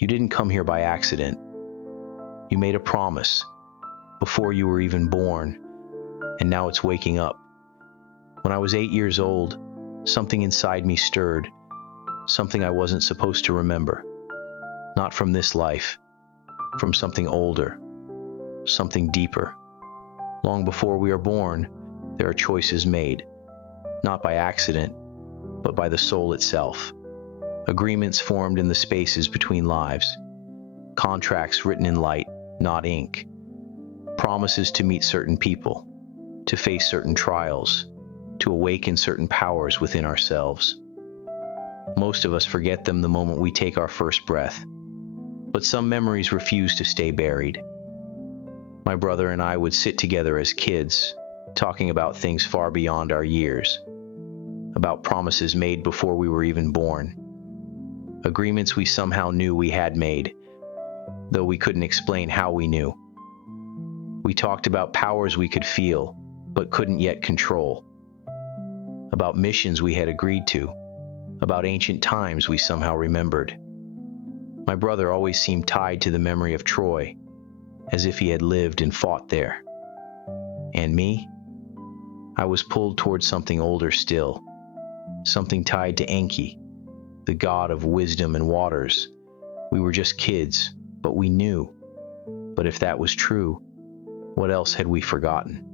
You didn't come here by accident. You made a promise before you were even born, and now it's waking up. When I was 8 years old, something inside me stirred, something I wasn't supposed to remember. Not from this life, from something older, something deeper. Long before we are born, there are choices made, not by accident, but by the soul itself. Agreements formed in the spaces between lives. Contracts written in light, not ink. Promises to meet certain people, to face certain trials, to awaken certain powers within ourselves. Most of us forget them the moment we take our first breath, but some memories refuse to stay buried. My brother and I would sit together as kids, talking about things far beyond our years, about promises made before we were even born, agreements we somehow knew we had made, though we couldn't explain how we knew. We talked about powers we could feel, but couldn't yet control, about missions we had agreed to, about ancient times we somehow remembered. My brother always seemed tied to the memory of Troy, as if he had lived and fought there. And me? I was pulled towards something older still, something tied to Enki, the god of wisdom and waters. We were just kids, but we knew. But if that was true, what else had we forgotten?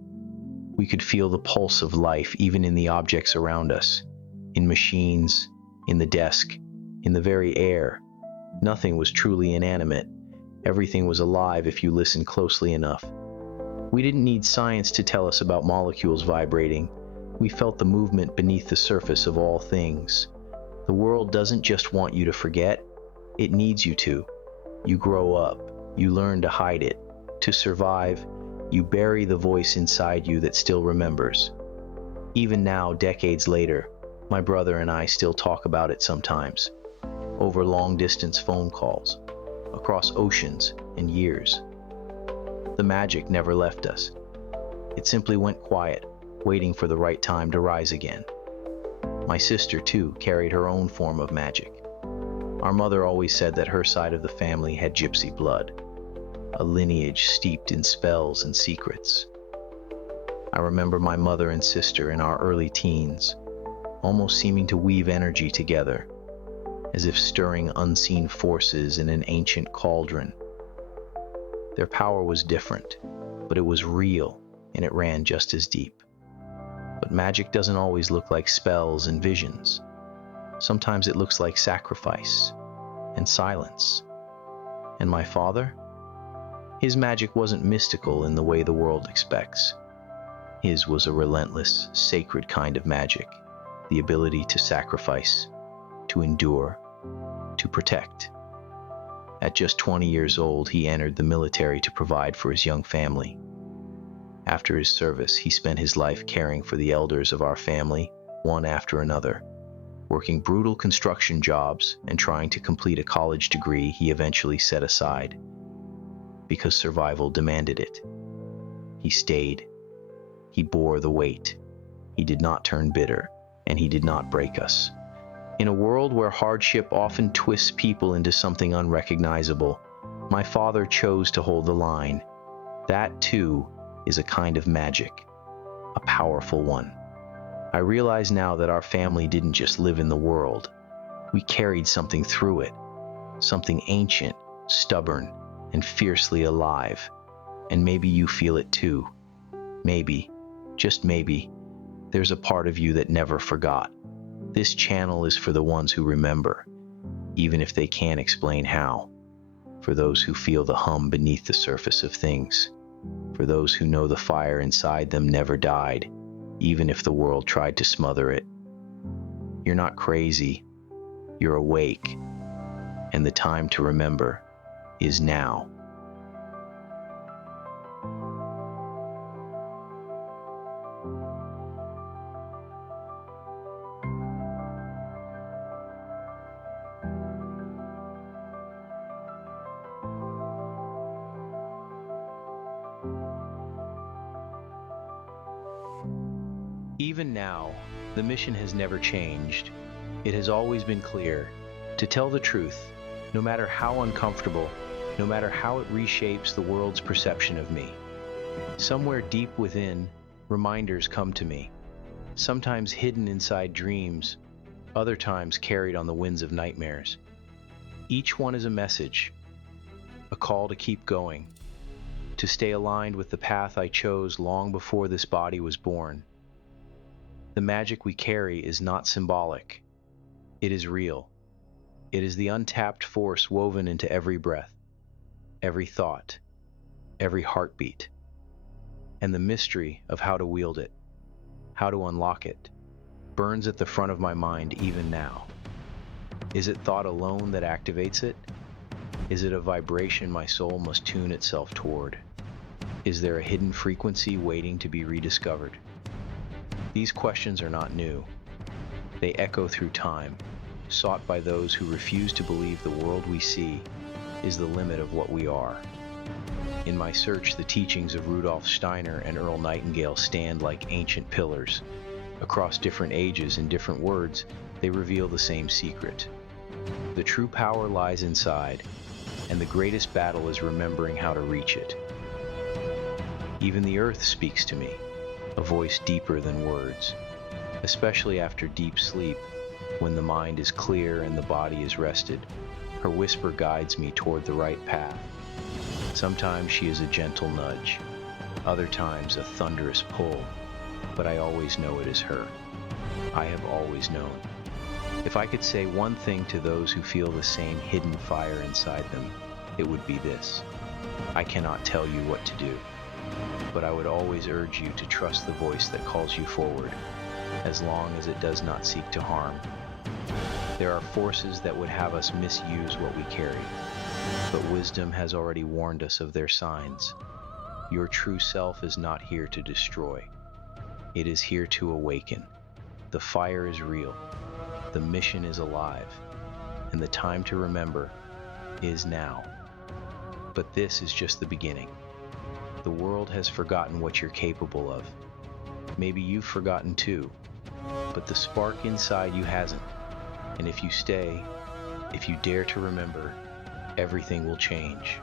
We could feel the pulse of life even in the objects around us, in machines, in the desk, in the very air. Nothing was truly inanimate. Everything was alive if you listened closely enough. We didn't need science to tell us about molecules vibrating. We felt the movement beneath the surface of all things. The world doesn't just want you to forget, it needs you to. You grow up, you learn to hide it. To survive, you bury the voice inside you that still remembers. Even now, decades later, my brother and I still talk about it sometimes, over long-distance phone calls, across oceans and years. The magic never left us. It simply went quiet, waiting for the right time to rise again. My sister, too, carried her own form of magic. Our mother always said that her side of the family had gypsy blood, a lineage steeped in spells and secrets. I remember my mother and sister in our early teens, almost seeming to weave energy together, as if stirring unseen forces in an ancient cauldron. Their power was different, but it was real, and it ran just as deep. But magic doesn't always look like spells and visions. Sometimes it looks like sacrifice and silence. And my father? His magic wasn't mystical in the way the world expects. His was a relentless, sacred kind of magic, the ability to sacrifice, to endure, to protect. At just 20 years old, he entered the military to provide for his young family. After his service, he spent his life caring for the elders of our family, one after another, working brutal construction jobs and trying to complete a college degree he eventually set aside, because survival demanded it. He stayed. He bore the weight. He did not turn bitter, and he did not break us. In a world where hardship often twists people into something unrecognizable, my father chose to hold the line. That, too, is a kind of magic, a powerful one. I realize now that our family didn't just live in the world. We carried something through it, something ancient, stubborn, and fiercely alive. And maybe you feel it too. Maybe, just maybe, there's a part of you that never forgot. This channel is for the ones who remember, even if they can't explain how. For those who feel the hum beneath the surface of things. For those who know the fire inside them never died, even if the world tried to smother it. You're not crazy. You're awake. And the time to remember is now. Even now, the mission has never changed. It has always been clear: to tell the truth, no matter how uncomfortable, no matter how it reshapes the world's perception of me. Somewhere deep within, reminders come to me, sometimes hidden inside dreams, other times carried on the winds of nightmares. Each one is a message, a call to keep going, to stay aligned with the path I chose long before this body was born. The magic we carry is not symbolic. It is real. It is the untapped force woven into every breath, every thought, every heartbeat, and the mystery of how to wield it, how to unlock it, burns at the front of my mind even now. Is it thought alone that activates it? Is it a vibration my soul must tune itself toward? Is there a hidden frequency waiting to be rediscovered? These questions are not new. They echo through time, sought by those who refuse to believe the world we see is the limit of what we are. In my search, the teachings of Rudolf Steiner and Earl Nightingale stand like ancient pillars. Across different ages and different words, they reveal the same secret. The true power lies inside, and the greatest battle is remembering how to reach it. Even the earth speaks to me, a voice deeper than words, especially after deep sleep, when the mind is clear and the body is rested. Her whisper guides me toward the right path. Sometimes she is a gentle nudge, other times a thunderous pull, but I always know it is her. I have always known. If I could say one thing to those who feel the same hidden fire inside them, it would be this: I cannot tell you what to do, but I would always urge you to trust the voice that calls you forward, as long as it does not seek to harm. There are forces that would have us misuse what we carry, but wisdom has already warned us of their signs. Your true self is not here to destroy. It is here to awaken. The fire is real. The mission is alive. And the time to remember is now. But this is just the beginning. The world has forgotten what you're capable of. Maybe you've forgotten too, but the spark inside you hasn't. And if you stay, if you dare to remember, everything will change.